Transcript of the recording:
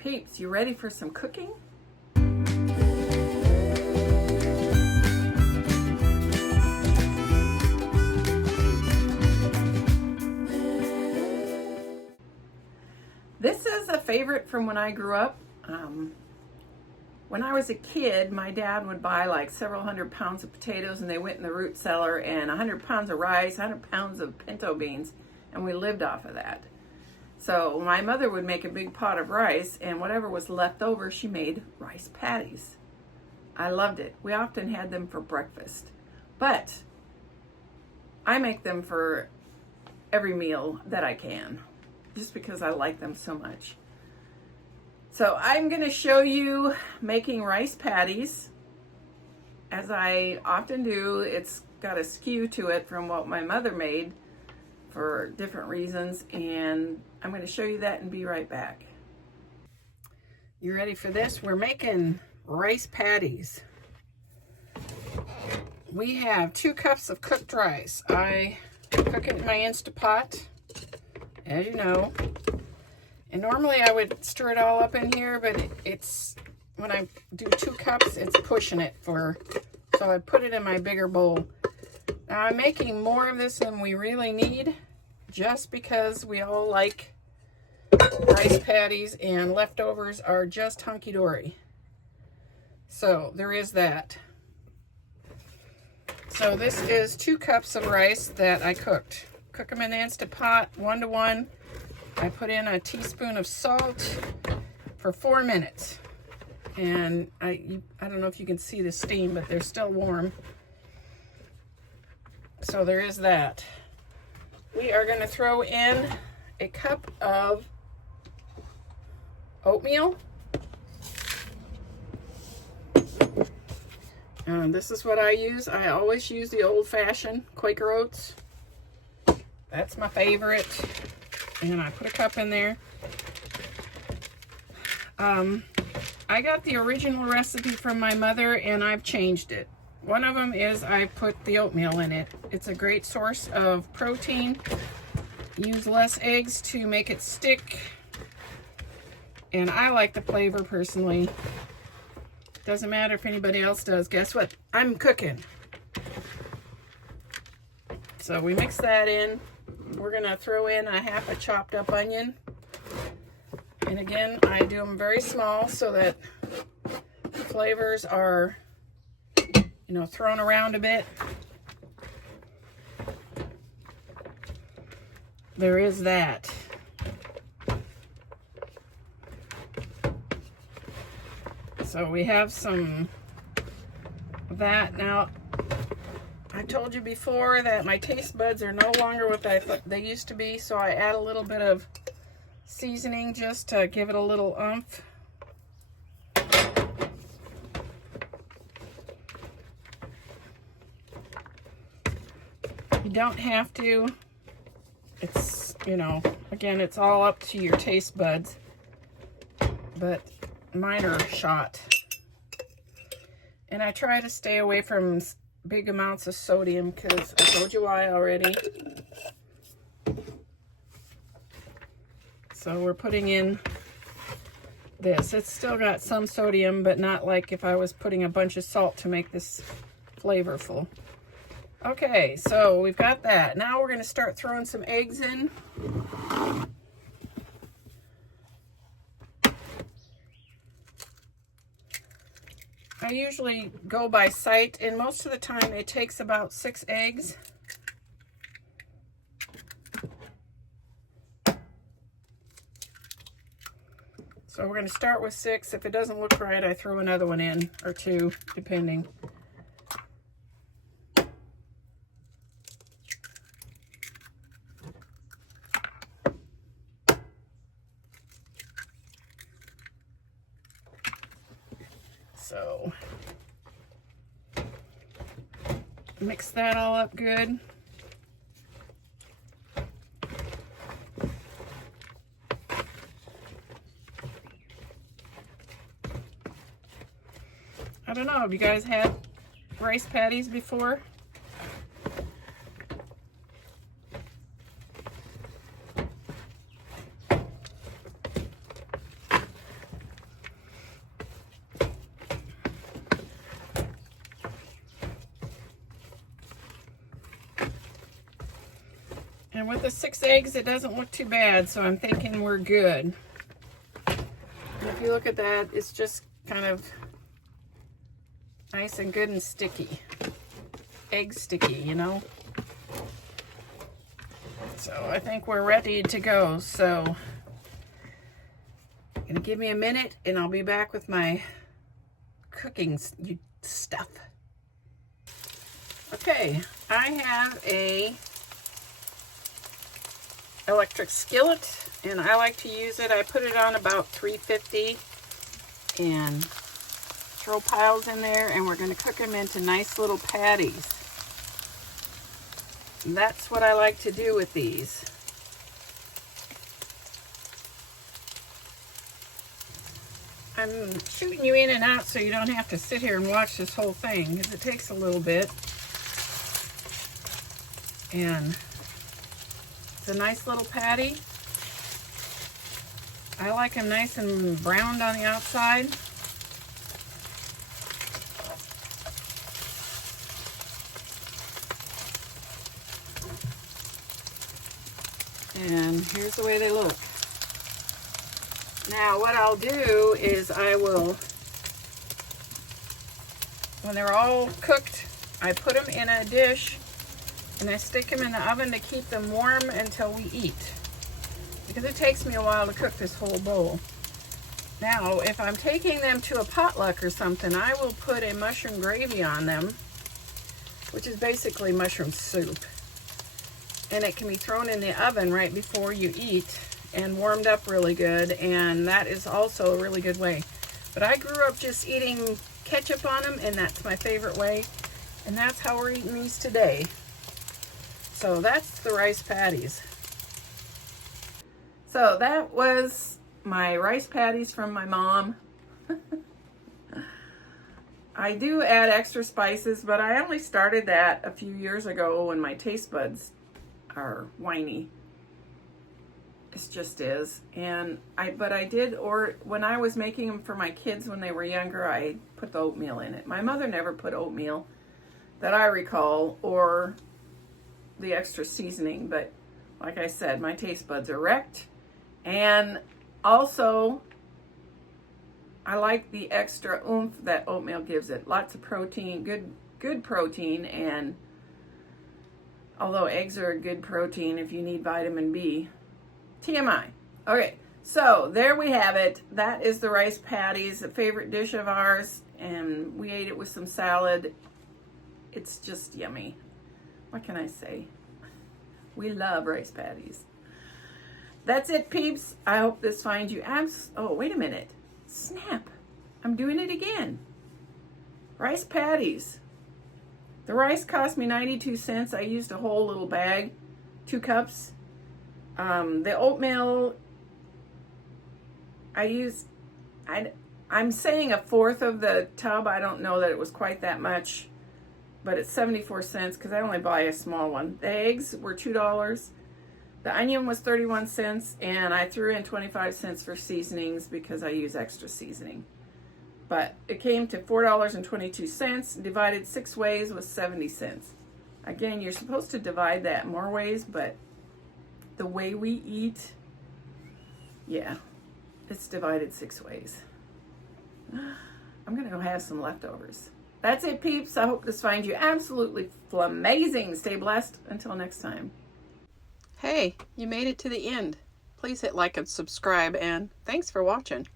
Peeps, you ready for some cooking? This is a favorite from when I grew up. When I was a kid, my dad would buy like several hundred pounds of potatoes, and they went in the root cellar, and 100 pounds of rice, 100 pounds of pinto beans, and we lived off of that. So my mother would make a big pot of rice, and whatever was left over, she made rice patties. I loved it. We often had them for breakfast, but I make them for every meal that I can, just because I like them so much. So I'm going to show you making rice patties. As I often do, it's got a skew to it from what my mother made for different reasons, and I'm going to show you that and be right back. You ready for this? We're making rice patties. We have 2 cups of cooked rice. I cook it in my Instapot, as you know. And normally I would stir it all up in here, but it's when I do 2 cups, it's pushing it for, so I put it in my bigger bowl. Now I'm making more of this than we really need, just because we all like rice patties and leftovers are just hunky-dory. So there is that. So this is 2 cups of rice that I cooked. Cook them in the Instant Pot, 1 to 1. I put in a teaspoon of salt for 4 minutes. And I don't know if you can see the steam, but they're still warm. So there is that. We are going to throw in a cup of oatmeal. This is what I use. I always use the old-fashioned Quaker Oats. That's my favorite. And I put a cup in there. I got the original recipe from my mother, and I've changed it. One of them is I put the oatmeal in it. It's a great source of protein. Use less eggs to make it stick. And I like the flavor personally. Doesn't matter if anybody else does. Guess what? I'm cooking. So we mix that in. We're going to throw in a half a chopped up onion. And again, I do them very small so that the flavors are, you know, thrown around a bit. There is that. So we have some of that. Now, I told you before that my taste buds are no longer what I thought they used to be, so I add a little bit of seasoning just to give it a little oomph. You don't have to. It's, you know, again, it's all up to your taste buds, but mine are shot. And I try to stay away from big amounts of sodium because I told you why already. So we're putting in this. It's still got some sodium, but not like if I was putting a bunch of salt to make this flavorful. Okay, so we've got that. Now we're going to start throwing some eggs in. I usually go by sight, and most of the time it takes about 6 eggs. So we're going to start with 6. If it doesn't look right, I throw another one in, or 2, depending. So mix that all up good. I don't know, have you guys had rice patties before? And with the 6 eggs, it doesn't look too bad, so I'm thinking we're good. And if you look at that, it's just kind of nice and good and sticky. Egg sticky, you know? So I think we're ready to go. So gonna give me a minute and I'll be back with my cooking stuff. Okay, I have a electric skillet and I like to use it. I put it on about 350 and throw piles in there, and we're going to cook them into nice little patties. And that's what I like to do with these. I'm shooting you in and out so you don't have to sit here and watch this whole thing, because it takes a little bit. And it's a nice little patty. I like them nice and browned on the outside. And here's the way they look. Now what I'll do is I will, when they're all cooked, I put them in a dish and I stick them in the oven to keep them warm until we eat. Because it takes me a while to cook this whole bowl. Now, if I'm taking them to a potluck or something, I will put a mushroom gravy on them, which is basically mushroom soup. And it can be thrown in the oven right before you eat and warmed up really good, and that is also a really good way. But I grew up just eating ketchup on them, and that's my favorite way, and that's how we're eating these today. So that's the rice patties. So that was my rice patties from my mom. I do add extra spices, but I only started that a few years ago when my taste buds are whiny. It just is. And I did, or when I was making them for my kids when they were younger, I put the oatmeal in it. My mother never put oatmeal that I recall, or the extra seasoning, but like I said, my taste buds are wrecked. And also, I like the extra oomph that oatmeal gives it. Lots of protein, good protein, and although eggs are a good protein if you need vitamin B. TMI. Okay, so there we have it. That is the rice patties, a favorite dish of ours, and we ate it with some salad. It's just yummy. What can I say? We love rice patties. That's it, peeps. I hope this finds you oh, wait a minute. Snap. I'm doing it again. Rice patties. The rice cost me 92 cents. I used a whole little bag, 2 cups. The oatmeal, I'm saying 1/4 of the tub. I don't know that it was quite that much, but it's 74 cents because I only buy a small one. The eggs were $2. The onion was 31 cents, and I threw in 25 cents for seasonings because I use extra seasoning. But it came to $4.22, divided 6 ways was 70 cents. Again, you're supposed to divide that more ways, but the way we eat, yeah, it's divided 6 ways. I'm gonna go have some leftovers. That's it, peeps. I hope this finds you absolutely flamazing. Stay blessed. Until next time. Hey, you made it to the end. Please hit like and subscribe, and thanks for watching.